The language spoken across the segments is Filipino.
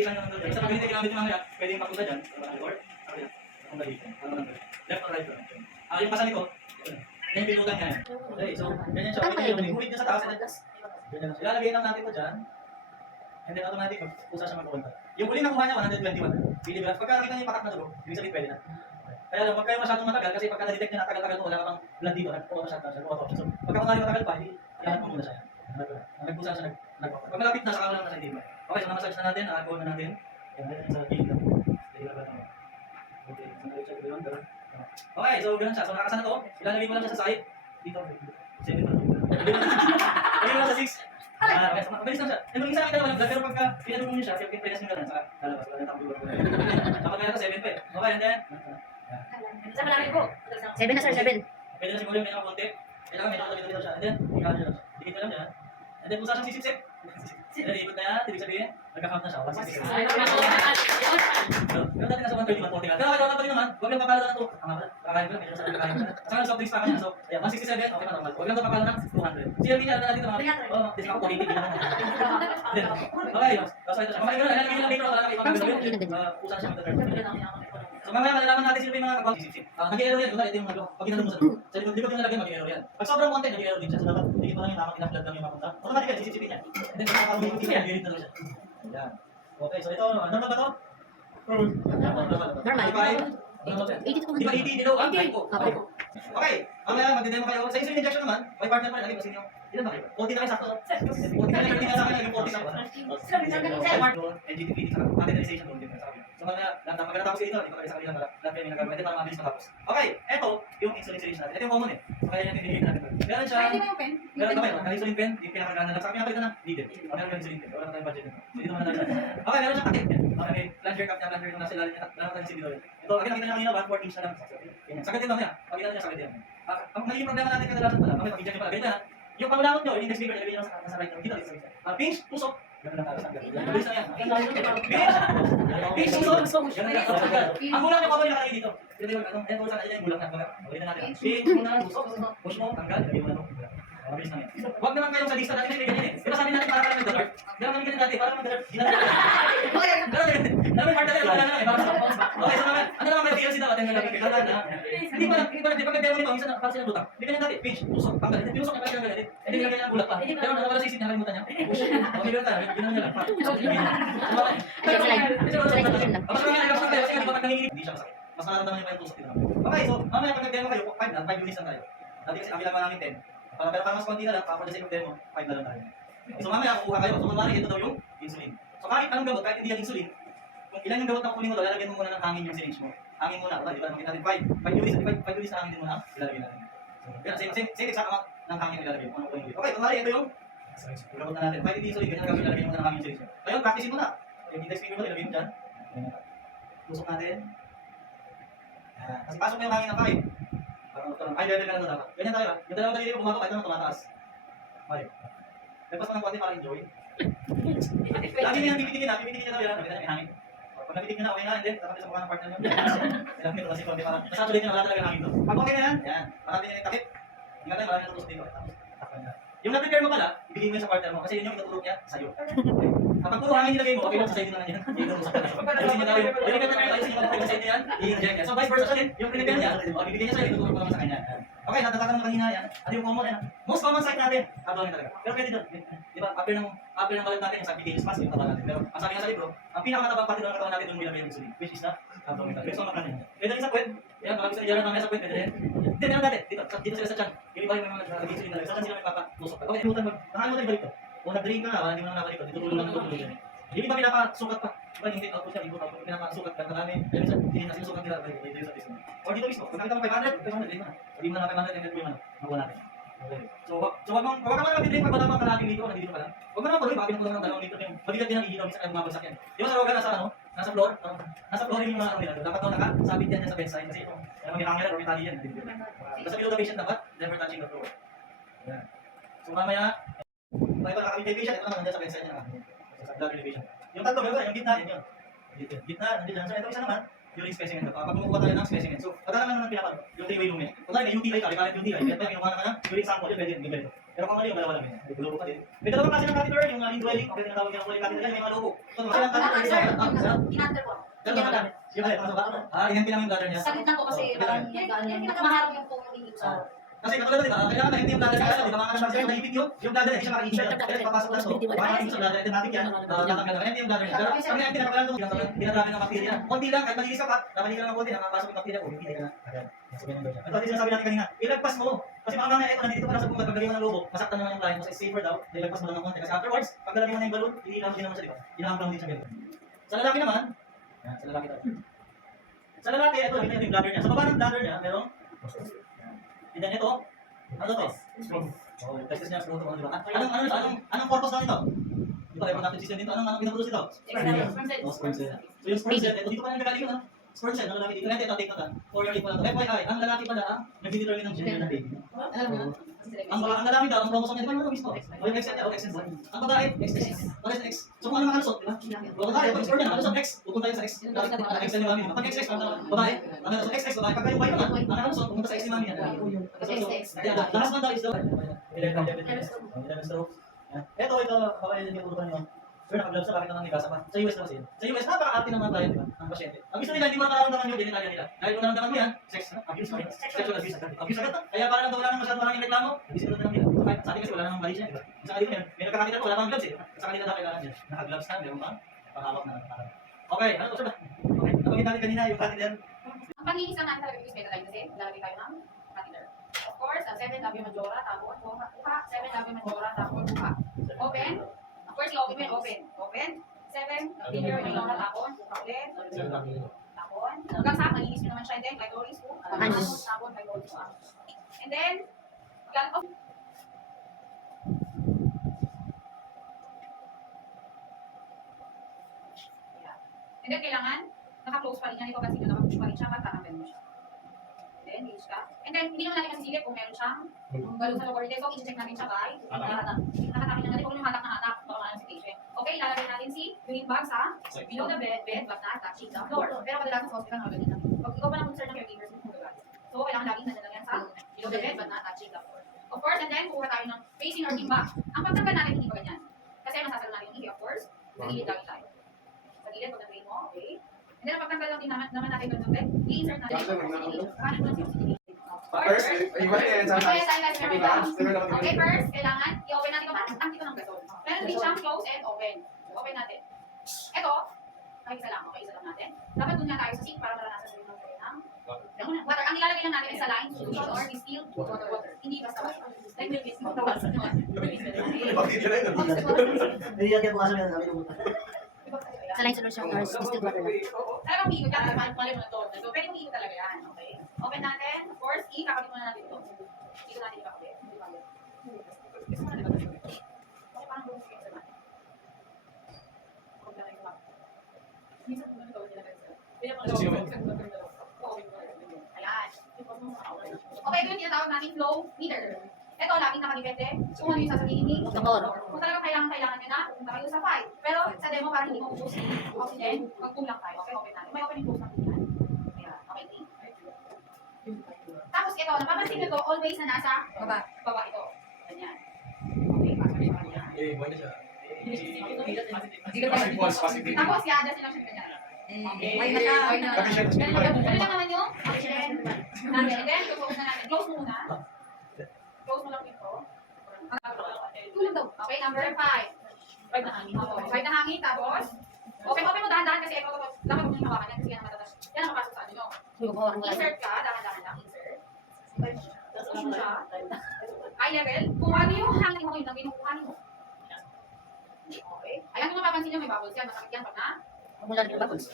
pagitan ng doon. Sa pagdating ginamit yung mamaya, pwede yung papunta dyan. Or, ano yan? Ano lang Left or right. Ah, yung ito na. Yan yung pinutan niya. Okay, so, ganyan siya. Pwede yung guhit niya sa taas. Ganyan. Ilalagay lang natin ito dyan. And then automatic, magpusa siya magpupunta. Yung uli nakuha niya, 121. Bili ba? Pagka nakita niya yung patak na dugo, ibig sabihin pwede na. Kaya lang, pag kayo masyadong matagal, kasi pagka na-detect niya na tagal-tagal mo, wala ka pang blood dito, nagpuha siya, siya, auto So, pagka kunwari matagal pa, hindi, kailangan mo muna siya. Nagpusa siya, nag, nag, pag malapit na, saka mo lang nasa hindi ba? Okay, so na-massage na natin, na-alcohol na natin. Yan, yan, sa gilid lang. Naman. Okay, so na-check ko yun, ganun. Okay, so ganun siya. So nakakasa na to, ilalagay mo lang siya sa side. Dito. Lagay mo lang sa six. Ah, okay, so mabilis lang siya. Eh, maging sa akin na blood, pero pagka pinanong mo siya, kaya pinas mo ganun, saka lalabas. Wala na takbo. Kapag ganun ka, seven pa eh. Okay, and then, Sa malaki po. Seven na sir, seven. Pwede na siguro yung medyo konti. Kailangan medyo konti dito siya. And then, ikaw siya. Dikit mo lang yan. And then, kung saan siyang sisip-sip. And then, ikot na yan. Ibig sabihin, nagka-count na siya. One sixty-six. Ay, normal. So, pero dati nasa 130, 140 ka. Pero kahit 130 naman, huwag lang papalo na ito. Tama ba? Kakain ko lang, medyo sarap kakain ko lang. Saka soft drinks pa kanya. So, ayan, 167, okay pa normal. Huwag lang ito papalo ng 200. CLB niya, natin ito mga. Oo, discount ko, 80 naman. Then, Okay, so ito ko na. Uh, So mamaya malalaman natin sino ba yung mga kabang sisip. Ah, nag-i-error yan, ito yung mag pag ginano mo sa sa likod, likod yung nalagay, mag-i-error yan. Pag sobrang konti, nag-i-error din siya. So dapat, hindi mo lang yung tamang blood lang yung mapunta. Automatic yan, sisipsipin yan. And then, parang yung yan, na lang siya. Yan. Okay, so ito, ano, normal ba to? Normal. Normal. 85. Normal siya. 80 to Di ba 80 dito? Ah, 80. typo. Okay. Mamaya magdidemo kayo. Sa insulin injection naman, may partner pa rin, lagi pa sa inyo. Ilan ba kayo? 40 na kayo sakto. 40 na kayo, hindi na sa akin, naging 40 sa akin. NGTP, sa materialization sa lahat na pagkatapos kayo dito, hindi ko kayo sa kanila para lahat kayo nagagawin natin para mabilis matapos. Okay, eto, yung insulin syringe natin. Ito yung common eh. So kaya yung tinigil natin. Meron siya, meron kami, ang insulin pen, yung pinakagana lang. Sa pinakagana ng needed. O meron yung insulin pen, wala na tayong budget nito. Dito tayo sa Okay, meron siyang takip. Okay, may plunger cap niya, plunger yung nasa ilalim niya, meron tayong silidor. Ito, ang nakita niya kanina, 1 inch na lang. Sakit din mamaya. Pag ilan niya, sakit din. Ah, Ang naging problema natin kadalasan pala, mamaya pag-inject niyo pala, ganyan. Yung pangulamot nyo, yung index finger, nilagay nyo sa right nyo. Dito, dito, dito. Ah, pinch, tusok. Ganun lang tayo. Mabilis lang nyo, kapag nakalagay dito. Dito yung, eto, saan, yung gulang na. Ulitin natin. Pinch muna, tusok. Push mo, tanggal. Lagay mo na lang. Huwag naman kayong sa lista natin kasi ganyan eh. Di ba sabi natin para kami? Di ba kami ganyan dati, para? Di na Okay, Dami part natin, wala na, eh, sa Okay, so naman, ano naman kayo, DLC daw, atin na lang, kailangan na. Hindi pa lang, hindi pa lang, di ba demo nito, minsan para silang butang. Hindi ganyan dati, pinch, tusok, tanggal. Tinusok niya pa silang ganyan. Hindi nilagay niya ng bulak pa. Pero nawala sa isip niya, nakalimutan niya. Okay, ganun tayo, ginawa niya lang. Kaya lang. Mas mga nagkakasakit kayo, kasi nga, pag nanginginig, hindi siya masakit. Mas nararamdaman niyo pa yung dito. Okay, so, mamaya pag nag-demo kayo, 5 lang, 5 units lang tayo. Dati kasi ang bilang namin 10. Para pero para mas konti na lang, para for the sake of demo, 5 na lang tayo. So mamaya kukuha kayo. So kunwari, ito daw yung insulin. So kahit anong gamot, kahit hindi yan insulin, kung ilan yung gamot na kunin mo daw, lalagyan mo muna ng hangin yung syringe mo. Hangin muna, diba? Diba? Makita natin 5. 5 units, 5, 5 units na hangin din muna, ilalagay natin. Yan, same, same, same exact amount ng hangin ilalagay mo. Ano kunin mo. Okay, kunwari, ito yung gamot na natin. 5 hindi insulin, ganyan gagawin, lalagyan mo na ng hangin syringe mo. Ngayon, practicein mo na. Yung index finger mo, ilagay mo dyan. Tusok natin. Kasi pasok na yung hangin ng 5. Level ka lang na dapat. Ganyan tayo ah. Yung dalawang daliri mo bumaba, ito na tumataas. Five. Lagpas mo ng konti para enjoy. Lagi niya pipitikin na, pipitikin niya daw yan. Maganda may hangin. Pag napitik na, okay na, hindi. Dapat sa mukha ng partner niyo. Kailangan nito kasi konti para. Nasaturate niya, wala talaga hangin to. Pag okay na yan, yan. Parang niya yung takip. Tingnan tayo, marami natutusok dito. Tapos, na. Yung na-prepare mo pala, ibigay mo yun sa partner mo kasi yun yung itutulog niya sa'yo. Kapag puro hangin nilagay mo, okay lang sa side na lang yan. Hindi ko sa kanya. Ayusin niya yung, yung prepare na ayusin niya side niya yan, niya. So vice versa din, yung prepare niya, o bibigyan niya sa'yo, itutulog mo naman sa kanya. Okay, natatakan mo kanina yan. Ano yung common, ano? Most common site natin, abdomen talaga. Pero pwede doon. Di ba, upper ng, upper ng balat natin, yung subcutaneous mass, yung taba natin. Pero ang sabi nga sa libro, ang pinakamatabang parte ng katawan natin, doon mo ilagay yung insulin, which is the abdomen talaga. So, makanin. Pwede rin sa puwet. Yan, baka gusto niya mamaya sa puwet, pwede rin. Hindi, meron natin. Dito, dito sila sa chan. Iba yung mga nag insulin talaga. Sa chan sila may papatusok. Okay, inutan mo. Nakalimutan ibalik to. Kung nag-drink ka, ah, hindi mo na nakabalik to. Dito ng tulong yan. Yung iba pinapasukat pa. Diba, yung output siya, input output, pinapasukat ka. Marami. Yung isa, hindi na sinusukat nila. Dito sa business. Or dito mismo. Kung nakita mo 500, 500, din mo na. Sabi mo na 500, and then mo na. Makuha natin. Okay. So, so wag mong, wag ka man mag-drink pag wala pang kalating dito, nandito ka lang. Huwag mo naman tuloy, bakit mo lang ng dalawang litro yung mabigat din ang ihilaw, minsan ay bumabagsak yan. Di ba sa roga nasa ano? Nasa floor? ano? Nasa floor yung mga ano nila. Dapat daw nakasabit yan sa bedside kasi ito. Kaya mag hanger or tali yan. Basta below the patient dapat, never touching the floor. Yan. So mamaya, pag ito nakakabit kay patient, ito naman nandiyan sa bedside niya. Sa blood elevation. Yung tatlo, meron yung gitna, yun yun. Gitna, nandiyan. So ito isa naman, urine specimen. ito. Pag kumukuha tayo ng specimen. So, pagka naman ng pinaka, yung three-way lumen. Kung tayo may UTI ka, recurrent UTI, kaya tayo kinukuha naman ng urine sample, yun pwede yun, ganito. Pero kung mali lang yun, may lobo pa din. May dalawang klase ng catheter, yung uh, indwelling, o kaya tinatawag yung fully catheter, yan, may mga lobo. So, kasi ang catheter, Sir, ah, ah, in-answer ko. Ganun ba natin? Yung kaya, pasok ba? Ah, inempty lang yung bladder niya. Sakit na po kasi parang maharap yung pong hindi sa... Kasi katulad diba, kailangan na hindi yung bladder niya, di ba mga kasama mahipit yun? Yung bladder hindi siya makikita. Kaya papasok lang so, mo sa bladder, automatic yan, tatanggal na. Hindi yung bladder niya. Pero kami na hindi na pala dinadrabi ng bacteria. Konti lang, kahit malinis ka pa, ka lang ng konti, nakapasok yung bacteria, oh, hindi ka na. Ito, yung sinasabi natin kanina, ilagpas mo. Kasi baka mamaya, ito, nandito pa lang sa bunga, pagdali mo ng lobo, masaktan naman yung client mo, it's safer daw, ilagpas mo lang ng konti. Kasi afterwards, pag lalagyan mo na yung balloon, ililang din naman siya, di ba? Ililang lang din siya ganun. Sa lalaki naman, yan, sa lalaki daw. Sa lalaki, ito, ito yung bladder niya. Sa baba ng bladder niya, merong And then ito, ano to? Oh, testis niya, scrotum, ano, di ba? Anong, ano, anong, anong purpose lang ito? Di ba, reproductive system dito, anong, anong pinaproduce ito? Oh, sperm cell. So yung sperm cell, ito dito pa lang nagagaling yun, ah. Sperm cell, ng lalaki dito. Kaya ito, take note, ah. For your info lang to. FYI, ang lalaki pala, ah, nag-determine ng gender ng baby. Ang, ang lalaki daw, ang chromosome niya, di ba yung mismo? O yung niya, o XX. Ang babae, XX. Pares na X. So kung ano makalusot, di ba? O babae, pag sperm niya, nakalusot X, pupunta yun sa X. Ang X ni mami. Pag XX, ang babae, ang nakalusot XX, babae. Pag kayo Y naman, ang nakalusot, pupunta sa X ni mami the last one daw is daw. Eleven strokes. Ito, ito, babae din yung urutan niyo. Sir, naka-gloves na, bakit naman may gasa pa? Sa US na kasi yun. Sa US, napaka-arte mga client, di ba? Ang pasyente. Ang gusto nila, hindi mo nararamdaman yung genitalya nila. Dahil kung nararamdaman mo yan, sex, abuse, no? sexual abuse agad. Abuse agad? Kaya parang daw wala nang masyadong maraming reklamo, hindi sila lang nila. Kahit sa atin kasi wala namang mali siya, di ba? Sa kanila yan, may nagkakakitan po, wala pang gloves eh. Sa kanila daw kailangan yan. Naka-gloves na, meron pa, panghawak na. Okay, ano siya ba? Okay, napagin natin kanina yung catheter. Ang panlinis lang natin talaga yung special kasi lalagay tayo ng catheter. Of course, ang 7 W majora, tapos buka, buka, 7 W majora, tapos buka. Open. Of course, i-open mo yun, open. Open. 7 finger majora, tapon, buka ulit. Tapon. Hanggang sa, malinis nyo naman siya. And then, always, buka. Hands. Tapon, tapon, like always, buka. And then, gan- oh, Yeah. And then, kailangan, naka-close pa rin yan. Ito kasi nyo, naka-push pa rin siya, magtatanggal mo siya. Then, use ka. And then, hindi naman natin masisilip kung meron siyang balon sa lower leg. So, i-check natin siya by nakatak. Nakatakit na natin kung yung hatak na hatak, baka maano si patient. Okay, ilalagay natin si unit bag sa below the bed, bed, but not touching the floor. Pero kadalasan sa hospital, mga ganyan lang. Pag ikaw pa lang concern ng caregivers, mo gagawin. So, kailangan laging nandiyan lang yan sa below the bed, but not touching the floor. Of course, and then, kukuha tayo ng facing or timbang. Ang pagtanggal natin, hindi pa ganyan. Kasi masasalo natin yung ihi, of course. Sa gilid lagi tayo. Sa gilid, pag na-train mo, okay? And then, ang pagtanggal lang din naman, naman natin ng bed, i-insert natin. Paano mo ng oxygenation? First, iba yan Okay, lang. First, kailangan i-open natin. Ang din siyang close and open. Open natin. Ito, ay isa lang. Okay, isa lang natin. Dapat dun tayo sa sink para maranasan rin ng ng water. Ang ilalagay lang natin ay saline solution or distilled water. water. Hindi basta water. Like this, bawasan naman. Hindi yan kaya bukasan yan, sabi yung Saline solution or distilled water lang. Talagang umiikot yan. Mali mali mo na to. So, pwede umiikot talaga yan. Okay. Open natin. Of course, i-kakabit muna natin ito. Dito natin i-kakabit. Gusto mo na diba? Okay, parang buong sige sa natin. Huwag na kayo Minsan po nito nilagay sila. Kaya mga Sino ba? Ayan. Okay, ito yung tinatawag natin flow meter. Ito, laging nakadepende kung ano yung sasabihin ni Doktor. Kung talagang kailangan, kailangan nyo na, pupunta kayo sa 5. Pero sa demo, para hindi maubos yung oxygen, magkulang tayo. Okay, open natin. May open and close natin yan. Ayan, okay, Ting? Tapos ito, napapansin nyo to, always na nasa baba. Baba ito. Ganyan. Okay, pasok kanya. Eh, buwan na siya. Tapos, Positive. i-adjust nyo lang siya ganyan. Okay. Why na ka? Kasi siya, lang ganun lang naman yung. And then, close na natin. Close muna. Close mo lang ito. Tulog daw. Okay, number 5. Right na hangin. Right na hangin. Tapos, open, open mo dahan-dahan kasi ito, dapat mo yung hawakan yan kasi yan matatas. Yan ang mapasok sa ano. Insert ka, dahan-dahan lang, insert. Push mo siya. Eye level. Kung ano yung hangin mo, yun ang kinukuhanin mo. Okay. Ayan kung mapapansin nyo, may bubbles yan. Masakit yan pag na. Mula rin bubbles.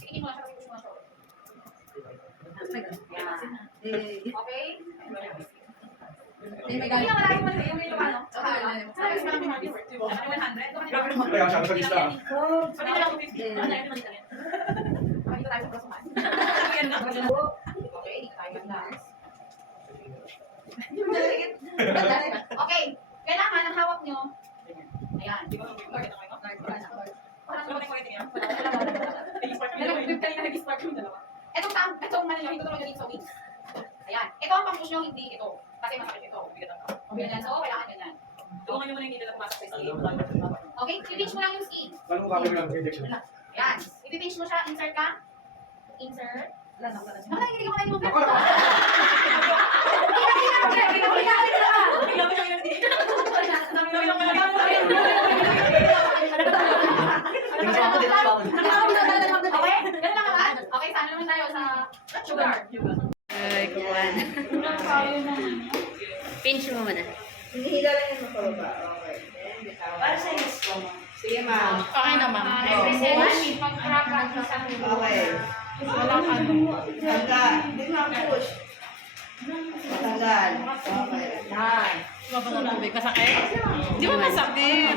Tingin mo lang siya kasi push mo siya. Yan. Okay. Hindi na wala yung mali, yung may lupa, no? Sa ano? Sa ano? Sa ano? Sa ano? Kaya siya sa lista. Sabi na lang kung 50. Ano na yun? Dito tayo sa prosuman. Okay, dito tayo ganda. Okay, kailangan ang hawak nyo. Ayan. Parang Itong tam, itong ano nyo, ito naman dito sa wings. Ayan. Ito ang pang-push nyo, hindi ito. Kasi masakit ito. Ganyan. So, kailangan ganyan. Tulungan niyo muna yung dito pumasok sa skin. Okay, i-pinch mo lang yung skin. Paano mo gagawin ang injection? Yan. I-pinch mo siya. Insert ka. Insert. Wala na, wala na. Ano ako kayo mo? Na. Bigla ko siyang inatid. Ang dami lang pala. Okay? Ganun lang naman. Okay, sana naman tayo sa sugar. Ay, kuwan. Pinch mo muna. Hinihila lang yung mapababa. Okay. Para sa gusto mo. Sige, ma'am. Okay na, ma'am. Represent pag-trap at isang Okay. Wala ka. Tanggal. Hindi ma'am, push. Tanggal. Okay. Yan. Mabasa ng tubig. Masakit? Di ba masakit?